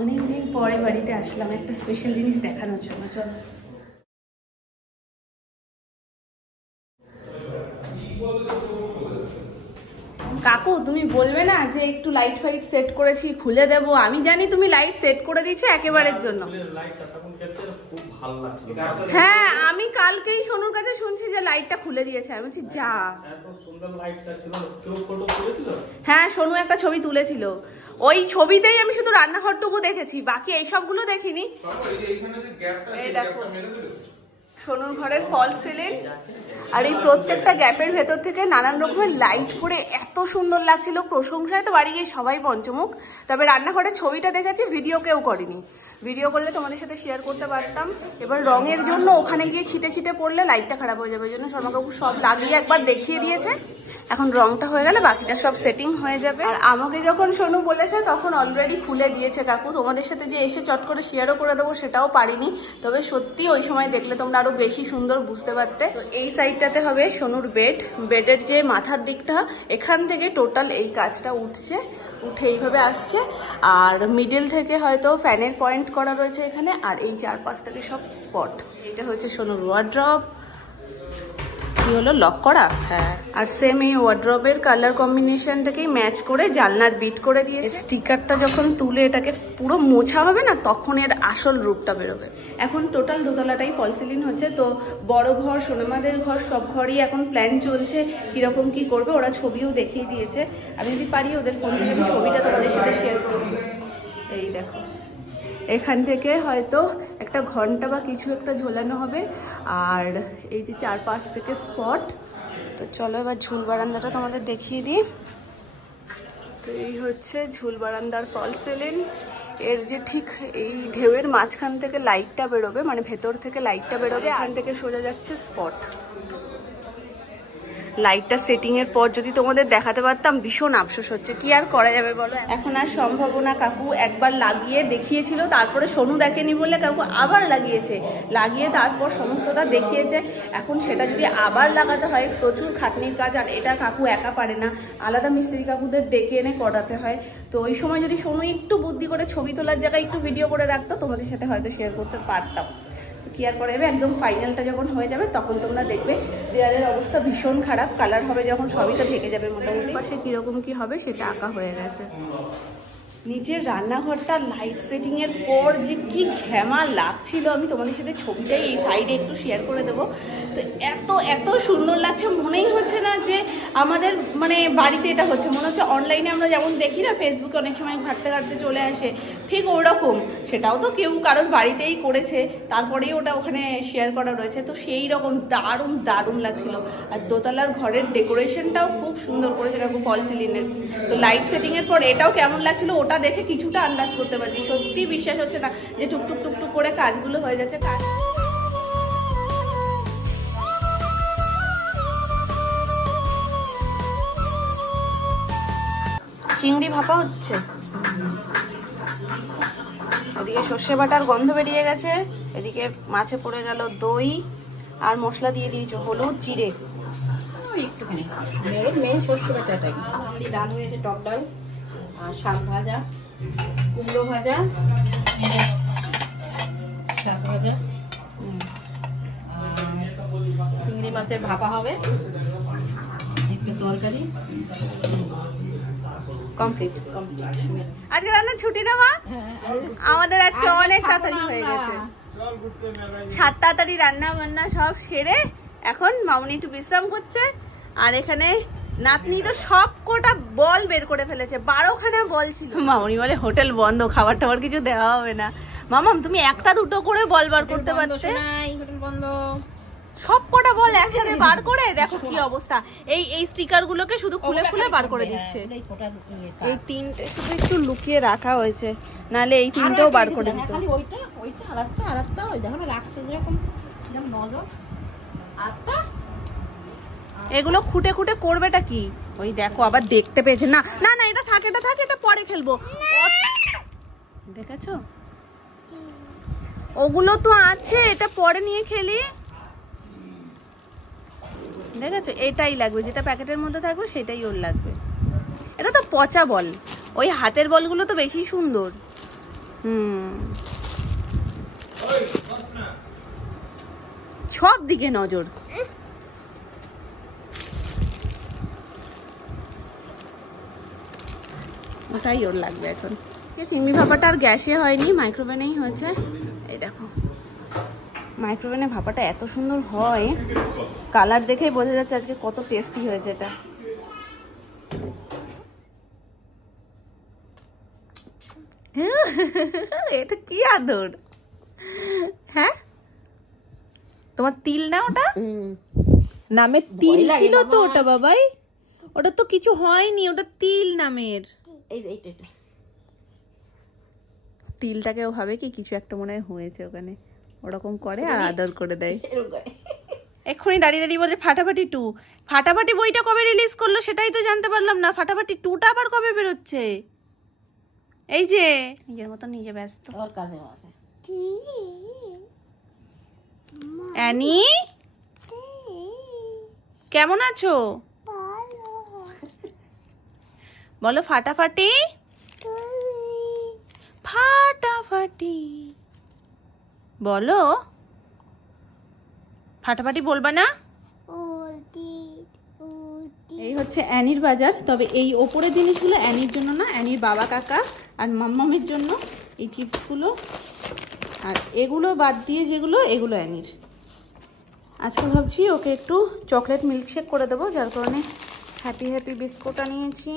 অনেকদিন পরে বাড়িতে আসলাম একটা স্পেশাল জিনিস দেখানোর জন্য। চলো। কাকু তুমি বলবে না যে একটু লাইট ফাইট সেট করেছি খুলে দেবো? আমি জানি তুমি লাইট সেট করে দিয়েছো একেবারের জন্য। হ্যাঁ আমি কালকেই সোনুর কাছে শুনছি যে লাইটটা খুলে দিয়েছে। আমি বলছি যা, হ্যাঁ সোনু একটা ছবি তুলেছিল, ওই ছবিতেই আমি শুধু রান্নাঘরটুকু দেখেছি, বাকি এই সবগুলো দেখিনি। এই দেখো সোনুর ঘরের ফল সিলিং, আর এই প্রত্যেকটা গ্যাপের ভেতর থেকে নানান রকমের লাইট করে এত সুন্দর লাগছিল। প্রশংসায় তো বাড়ি গিয়ে সবাই পঞ্চমুখ। তবে রান্নাঘরের ছবিটা দেখেছি, ভিডিও কেউ করিনি। ভিডিও করলে তোমাদের সাথে শেয়ার করতে পারতাম। এবার রঙের জন্য ওখানে গিয়ে ছিটে ছিটে পড়লে লাইটটা খারাপ হয়ে যাবে, ওই জন্য শর্মা কাকু সব লাগিয়ে একবার দেখিয়ে দিয়েছে। এখন রংটা হয়ে গেলে বাকিটা সব সেটিং হয়ে যাবে। আর আমাকে যখন সোনু বলেছে তখন অলরেডি খুলে দিয়েছে কাকু। তোমাদের সাথে যে এসে চট করে শেয়ারও করে দেবো সেটাও পারিনি। তবে সত্যি ওই সময় দেখলে তোমরা আরো বেশি সুন্দর বুঝতে পারতে। তো এই সাইডটাতে হবে সোনুর বেড। বেডের যে মাথার দিকটা, এখান থেকে টোটাল এই কাজটা উঠছে, উঠে এইভাবে আসছে। আর মিডিল থেকে হয়তো ফ্যানের পয়েন্ট করা রয়েছে এখানে, আর এই চারপাশ থেকে সব স্পট। এটা হচ্ছে সোনুর ওয়ার্ড্রব। কি হলো, লক করা? হ্যাঁ। আর সেম এই ওয়ার্ড্রবের কালার কম্বিনেশনটাকেই ম্যাচ করে জানলার বিট করে দিয়ে স্টিকারটা যখন তুলে এটাকে পুরো মোছা হবে না, তখন এর আসল রূপটা বেরোবে। এখন টোটাল দোতলাটাই ফল সিলিং হচ্ছে। তো বড় ঘর, সোনামাদের ঘর, সব ঘরই এখন প্ল্যান চলছে কিরকম কি করবে। ওরা ছবিও দেখিয়ে দিয়েছে। আমি যদি পারি ওদের ফোন থেকে আমি ছবিটা তোমাদের সাথে শেয়ার করব। এই দেখো, এখান থেকে হয়তো একটা ঘন্টা বা কিছু একটা ঝোলানো হবে। আর এই যে চারপাশ থেকে স্পট। তো চলো এবার ঝুল বারান্দাটা তোমাদের দেখিয়ে দিই। তো এই হচ্ছে ঝুল বারান্দার ফল সিলিং। এর যে ঠিক এই ঢেউয়ের মাঝখান থেকে লাইটটা বেরোবে, মানে ভেতর থেকে লাইটটা বেরোবে, এখান থেকে সোজা যাচ্ছে স্পট। লাইটটা সেটিং এর পর যদি তোমাদের দেখাতে পারতাম, ভীষণ আফসোস হচ্ছে। কি আর করা যাবে বলো, এখন আর সম্ভব না। কাকু একবার লাগিয়ে দেখিয়েছিল, তারপরে সোনু দেখেনি বলে কাকু আবার লাগিয়েছে, লাগিয়ে তারপর সমস্তটা দেখিয়েছে। এখন সেটা যদি আবার লাগাতে হয়, প্রচুর খাটনির কাজ। আর এটা কাকু একা পারে না, আলাদা মিস্ত্রি কাকুদের ডেকে এনে করাতে হয়। তো ওই সময় যদি সোনু একটু বুদ্ধি করে ছবি তোলার জায়গায় একটু ভিডিও করে রাখতো, তোমাদের সাথে হয়তো শেয়ার করতে পারতাম। কি আর করা যাবে, একদম ফাইনালটা যখন হয়ে যাবে তখন তোমরা দেখবে দেওয়ালের অবস্থা ভীষণ খারাপ। কালার হবে যখন সবই তো ঢেকে যাবে মোটামুটি। পাশে কিরকম কি হবে সেটা আঁকা হয়ে গেছে। নিচের রান্নাঘরটা লাইট সেটিং এর পর যে কি ঘ্যামা লাগছিল, আমি তোমাদের সাথে ছবিটাই এই সাইডে একটু শেয়ার করে দেবো। তো এত এত সুন্দর লাগছে, মনেই হচ্ছে না যে আমাদের মানে বাড়িতে এটা হচ্ছে। মনে হচ্ছে অনলাইনে আমরা যেমন দেখি না, ফেসবুকে অনেক সময় ঘাঁটতে ঘাঁটতে চলে আসে, ঠিক ওরকম। সেটাও তো কেউ কারোর বাড়িতেই করেছে, তারপরেই ওটা ওখানে শেয়ার করা রয়েছে। তো সেই রকম দারুণ দারুণ লাগছিল। আর দোতলার ঘরের ডেকোরেশনটাও খুব সুন্দর করেছে কাকু ফল সিলিংয়ের। তো লাইট সেটিং এর পর এটাও কেমন লাগছিল ওটা দেখে কিছুটা আন্দাজ করতে পারছি। সত্যি বিশ্বাস হচ্ছে না যে টুকটুক টুকটুক করে কাজগুলো হয়ে যাচ্ছে। চিংড়ি ভাপা হচ্ছে, ওদিকে সর্ষে বাটার গন্ধ বেরিয়ে গেছে, এদিকে মাছে পড়ে গেল দই, আর মশলা দিয়ে দিয়েছো হলুদ জিরে একটুখানি। মেন সর্ষে বাটাটাই। ডাল হয়েছে, টক ডাল, আর শাক ভাজা, কুমড়ো ভাজা, শাক ভাজা, চিংড়ি মাছের ভাপা হবে, একটু তরকারি। Complete complete. আজকে রান্না ছুটি না মা? আমাদের আজকে অনেক তাড়াতাড়ি হয়ে গেছে। 7 তাড়াতাড়ি রান্না বান্না সব সেরে এখন মামুনি একটু বিশ্রাম করছে। আর এখানে নাতনি তো সব কোটা বল বের করে ফেলেছে, 12খানা বল ছিল। মামুনি বলে হোটেল বন্ধ, খাবার টাবার কিছু দেওয়া হবে না। মামাম তুমি একটা দুটো করে বল বার করতে পারতে। হোটেল বন্ধ, সব কটা বল একসাথে বার করে দেখো কি অবস্থা। এই স্টিকার গুলোকে শুধু খুলে খুলে বার করে দিচ্ছে। এই তিনটে শুধু একটু লুকিয়ে রাখা হয়েছে, নালে এই তিনটেও বার করে দিত। এগুলো খুঁটে খুঁটে করবেটা কি? ওই দেখো আবার দেখতে পেয়েছে। না না না, এটা থাকে, এটা থাকে, এটা পরে খেলবো। দেখেছো, ওগুলো তো আছে, এটা পরে নিয়ে খেলি। দেখেছো, এটাই লাগবে, যেটা প্যাকেটের মধ্যে থাকবে সেটাই ওর লাগবে। এটা তো পচা বল, ওই হাতের বলগুলো তো বেশি সুন্দর। সব দিকে নজর। ওটাই ওর লাগবে এখন। চিংড়ি ভাপাটা আর গ্যাসে হয়নি, মাইক্রোওভেনেই হয়েছে। এই দেখো মাইক্রোওভেনে ভাপাটা এত সুন্দর হয়, কালার দেখেই বোঝা যাচ্ছে আজকে কত টেস্টি হয়েছে এটা। এটা কি আদর? হ্যাঁ তোমার তিল না ওটা? নামের তিল ছিল তো ওটা বাবাই, ওটা তো কিছু হয়নি, ওটা তিল নামের। তিলটাকে ও ভাবে কি কিছু একটা মনে হয়েছে ওখানে, ওরকম করে আর আদর করে দেয়। এক্ষুনি দাঁড়িয়ে দাঁড়িয়ে বলে ফাটাফাটি 2। ফাটাফাটি বইটা কবে রিলিজ করলো সেটাই তো জানতে পারলাম না। ফাটাফাটি 2টা আবার কবে বেরোচ্ছে? এই যে নিজের মতো নিজে ব্যস্ত। ওর কাছে আছে অ্যানি, কেমন আছো বলো? ফাটাফাটি ফাটাফাটি বলো। ফাটাফাটি বলবা না? এই হচ্ছে অ্যানির বাজার। তবে এই ওপরের জিনিসগুলো অ্যানির জন্য না, অ্যানির বাবা কাকা আর মাম্মামের জন্য এই চিপসগুলো। আর এগুলো বাদ দিয়ে যেগুলো, এগুলো অ্যানির। আজকে ভাবছি ওকে একটু চকলেট মিল্কশেক করে দেবো, যার কারণে হ্যাপি হ্যাপি বিস্কুটটা নিয়েছি।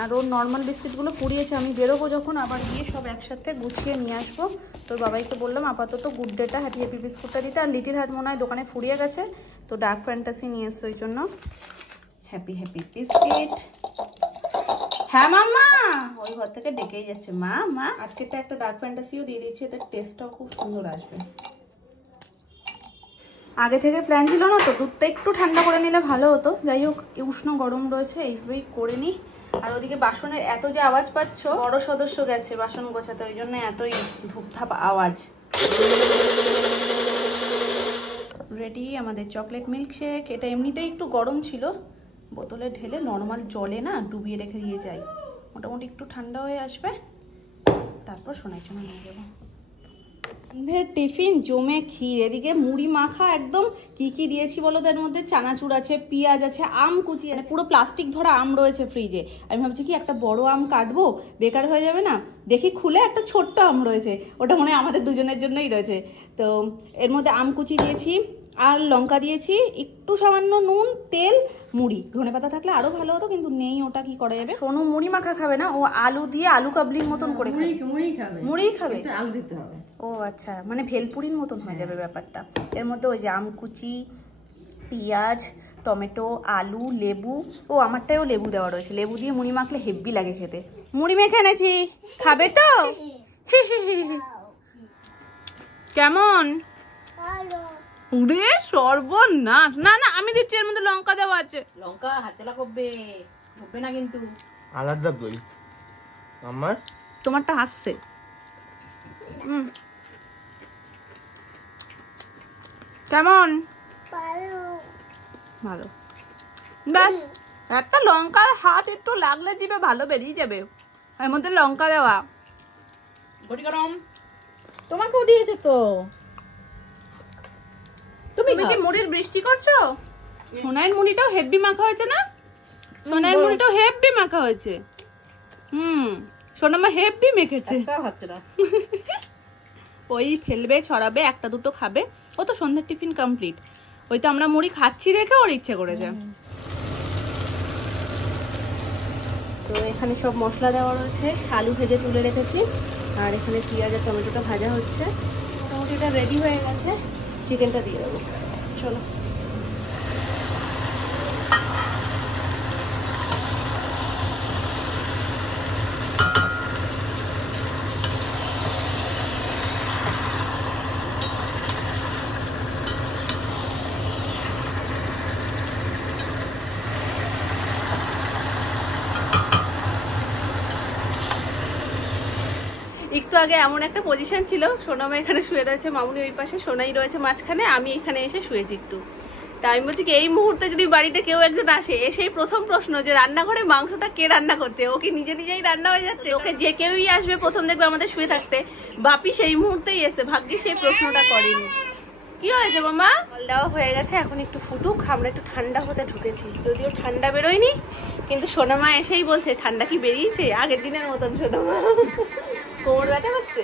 আর ওর নর্মাল বিস্কিটগুলো পুড়িয়েছে, আমি বেরোবো যখন আবার গিয়ে সব একসাথে গুছিয়ে নিয়ে আসবো। তোর বাবাইকে বললাম আপাতত গুড ডেটা হ্যাপি হ্যাপি বিস্কুটটা দিতে। আর লিটিল হার্ট মনে হয় দোকানে ফুরিয়ে গেছে, তো ডার্ক ফ্যান্টাসি নিয়ে এসছে, ওই জন্য হ্যাপি হ্যাপি বিস্কিট। হ্যাঁ মাম্মা, ওই ঘর থেকে ডেকেই যাচ্ছে মা মা। আজকেরটা একটা ডার্ক ফ্যান্টাসিও দিয়ে দিয়েছি, এদের টেস্টটাও খুব সুন্দর আসবে। আগে থেকে প্ল্যান ছিল না তো, দুধটা একটু ঠান্ডা করে নিলে ভালো হতো। যাই হোক উষ্ণ গরম রয়েছে, এইভাবেই করে নিই। আর ওদিকে বাসনের এত যে আওয়াজ পাচ্ছ, বড় সদস্য গেছে বাসন গোছাতে, ওই জন্য এতই ধূপধাপ আওয়াজ। রেডি আমাদের চকলেট মিল্কশেক। এটা এমনিতেই একটু গরম ছিল, বোতলে ঢেলে নর্মাল জলে না ডুবিয়ে রেখে দিয়ে যাই, মোটামুটি একটু ঠান্ডা হয়ে আসবে, তারপর সোনার জন্য নিয়ে যাবো। টিফিন জমে ক্ষীর, এদিকে মুড়ি মাখা একদম। কি কি দিয়েছি বলো তার মধ্যে? চানাচুর আছে, পেঁয়াজ আছে, আম কুচি আছে, পুরো প্লাস্টিক ধরা আম রয়েছে ফ্রিজে। আমি ভাবছি কি একটা বড় আম কাটবো, বেকার হয়ে যাবে না। দেখি খুলে একটা ছোট্ট আম রয়েছে, ওটা মনে হয় আমাদের দুজনের জন্যই রয়েছে। তো এর মধ্যে আম কুচি দিয়েছি আর লঙ্কা দিয়েছি, একটু সামান্য নুন, তেল, মুড়ি। ধনেপাতা থাকলে আরো ভালো হতো, কিন্তু নেই, ওটা কি করা যাবে। সোনু মুড়ি মাখা খাবে না, ও আলু দিয়ে আলু কাবলির মতন করে মুড়ি খাবে, আলু দিতে হবে। ও আচ্ছা, মানে ভেলপুরির মতন হয়ে যাবে ব্যাপারটা। এর মধ্যে ওই যে আম কুচি, পেঁয়াজ, টমেটো, আলু, লেবু। ও আমারটাও লেবু দেওয়া রয়েছে, লেবু দিয়ে মুড়ি মাখলে হেব্বি লাগে খেতে। মুড়ি মেখে এনেছি, খাবে তো? কেমন? উড়ে সর্বনাশ। না না আমি দিচ্ছি, এর মধ্যে লঙ্কা দেওয়া আছে। লঙ্কা হাতেলা করবে, হবে না কিন্তু। আলাদা কই আমার, তোমারটা হাসছে। কেমন? ভালো। ব্যাস একটা লঙ্কার হাত একটু লাগলে জিভে ভালো বেরিয়ে যাবে, এর মধ্যে লঙ্কা দেওয়া। গটি গরম তোমাকেও দিয়েছে তো। তুমি কি মুড়ির বৃষ্টি করছো? সোনাইয়ের মুড়িটাও হেভি মাখা হয়েছে না? সোনাইয়ের মুড়িটাও হেভি মাখা হয়েছে। সোনামা হেভি মেখেছে। ওই ফেলবে, ছড়াবে, একটা দুটো খাবে। ও তো সন্ধ্যার টিফিন কমপ্লিট। ওই তো আমরা মুড়ি খাচ্ছি দেখে ওর ইচ্ছে করেছে। তো এখানে সব মশলা দেওয়া রয়েছে, আলু ভেজে তুলে রেখেছি, আর এখানে পেঁয়াজ আর টমেটোটা ভাজা হচ্ছে। মোটামুটি এটা রেডি হয়ে গেছে, চিকেনটা দিয়ে দেবো। চলো। একটু আগে এমন একটা পজিশন ছিল, সোনামা এখানে শুয়ে রয়েছে, মামুনি ওই পাশে, সোনাই রয়েছে মাঝখানে, আমি এখানে এসে শুয়েছি একটু। তা আমি বলছি কি এই মুহূর্তে যদি বাড়িতে কেউ একজন আসে, এসেই প্রথম প্রশ্ন যে রান্নাঘরে মাংসটা কে রান্না করছে, ও কি নিজে নিজেই রান্না হয়ে যাচ্ছে? ওকে যে কেউই আসবে প্রথম দেখবে আমাদের শুয়ে থাকতে, বাপি সেই মুহূর্তেই এসে, ভাগ্যে সেই প্রশ্নটা করেনি। কি হয়েছে মামা? জল দেওয়া হয়ে গেছে, এখন একটু ফুটুক, আমরা একটু ঠান্ডা হতে ঢুকেছি, যদিও ঠান্ডা বেরোয়নি, কিন্তু সোনামা এসেই বলছে ঠান্ডা কি বেরিয়েছে আগের দিনের মতন। সোনামা কোমর ব্যথা হচ্ছে,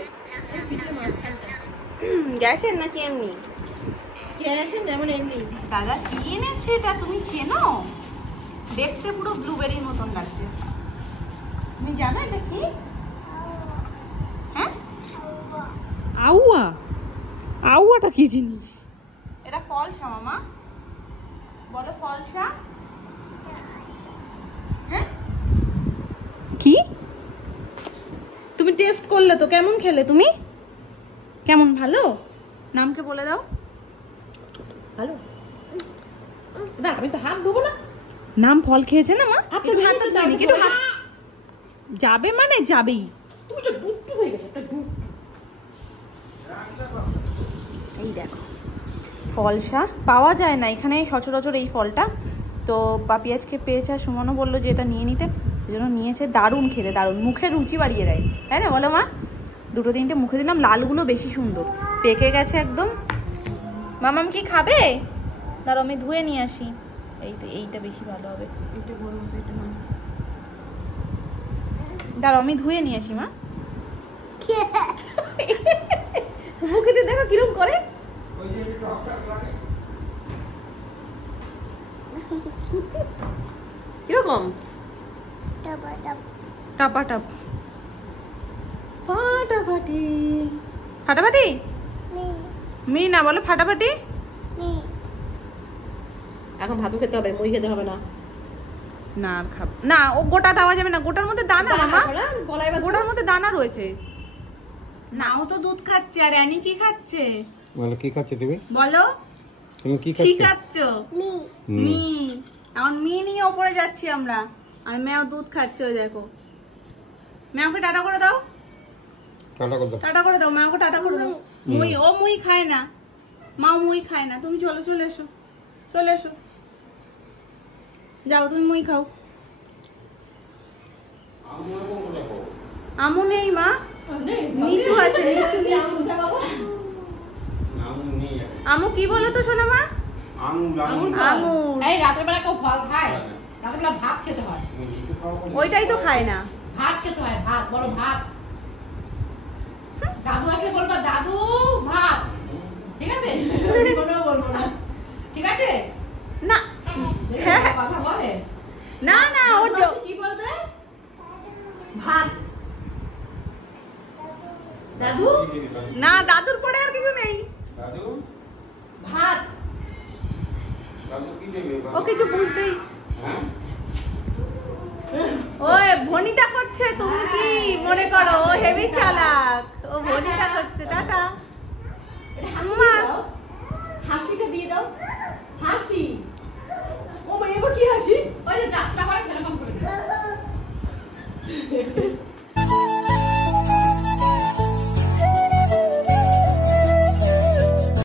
গ্যাসের নাকি এমনি? গ্যাসের যেমন এমনি। দাদা কি এনেছে এটা তুমি চেনো? দেখতে পুরো ব্লুবেরির মতন লাগছে, তুমি জানো এটা কি? হ্যাঁ, আউয়া। আউয়াটা কি জিনিস? এটা ফলসা মামা, বলো ফলসা। হ্যাঁ কি তুমি টেস্ট করলে তো, কেমন খেলে তুমি? কেমন, ভালো? নামকে বলে দাও। ভালো না, আমি তো হাত ধোবো না। নাম ফল খেয়েছে না মা, যাবে মানে যাবেই। তুমি তো ডুবটু হয়ে গেছে, একটা ডুব। এই দেখো ফলসা পাওয়া যায় না এখানে সচরাচর এই ফলটা, তো পাপি আজকে পেয়েছে, আর সুমনও বললো যে এটা নিয়ে নিতে, এই জন্য নিয়েছে। দারুণ খেতে, দারুণ, মুখে রুচি বাড়িয়ে দেয়, তাই না বলো মা? দুটো তিনটে মুখে দিলাম, লালগুলো বেশি সুন্দর, পেকে গেছে একদম। মামাম কি খাবে? দাঁড়াও আমি ধুয়ে নিয়ে আসি। এই তো এইটা বেশি ভালো হবে, এটা বড় হচ্ছে, এটা না। দাঁড়াও আমি ধুয়ে নিয়ে আসি মা। মুখে দিয়ে দেখো কিরম করে। কিরকম? টাপাটাপ, ফাটাফাটি। ফাটাফাটি মি না বলো, ফাটাফাটি। এখন ভাতু খেতে হবে, মুই খেতে হবে না। না খাব না, ও গোটা দেওয়া যাবে না, গোটার মধ্যে দানা মামা, গোটার মধ্যে দানা রয়েছে। নাও তো দুধ খাচ্ছে, আর অ্যানি কি খাচ্ছে? বলো কি খাচ্ছ তুমি? বলো তুমি কি খাচ্ছ? মি। এখন মি নিয়ে ওপরে যাচ্ছি আমরা, আর ম্যাও দুধ খাচ্ছে, ওই দেখো। ম্যাওকে টাটা করে দাও, টাটা করে দাও ম্যাওকে, টাটা করে দাও। মুই, ও মুই খায় না, মা মুই খায় না। তুমি চলো, চলে এসো, চলে এসো, যাও তুমি মুই খাও। আমু নেই মা, নিচু আছে, আমু কি বলো তো শোনা মা? আঙুর। এই রাতের বেলা কেউ ফল খায়? রাতের বেলা ভাত খেতে হয়। ওইটাই তো খায় না, ভাত খেতে হয়, ভাত। বলো ভাত। দাদু আসলে বলবা দাদু ভাত, ঠিক আছে? বলবো না, ঠিক আছে না। কথা বলে না না, ও কি বলবে? ভাত। দাদু না, দাদুর পরে আর কিছু নেই। দাদু ভাত। দাদু কি দেবে? ও কিছু বুঝতেই, হ্যাঁ ওই ভনিতা করছে, তুমি কি মনে করো ও হেভি চালাক, ও ভনিতা করছে। টাটা আম্মা, হাসিটা দিয়ে দাও, হাসি। ও ভাই এবার কি হাসি? ওই যে যাত্রা করে সেরকম করে দাও।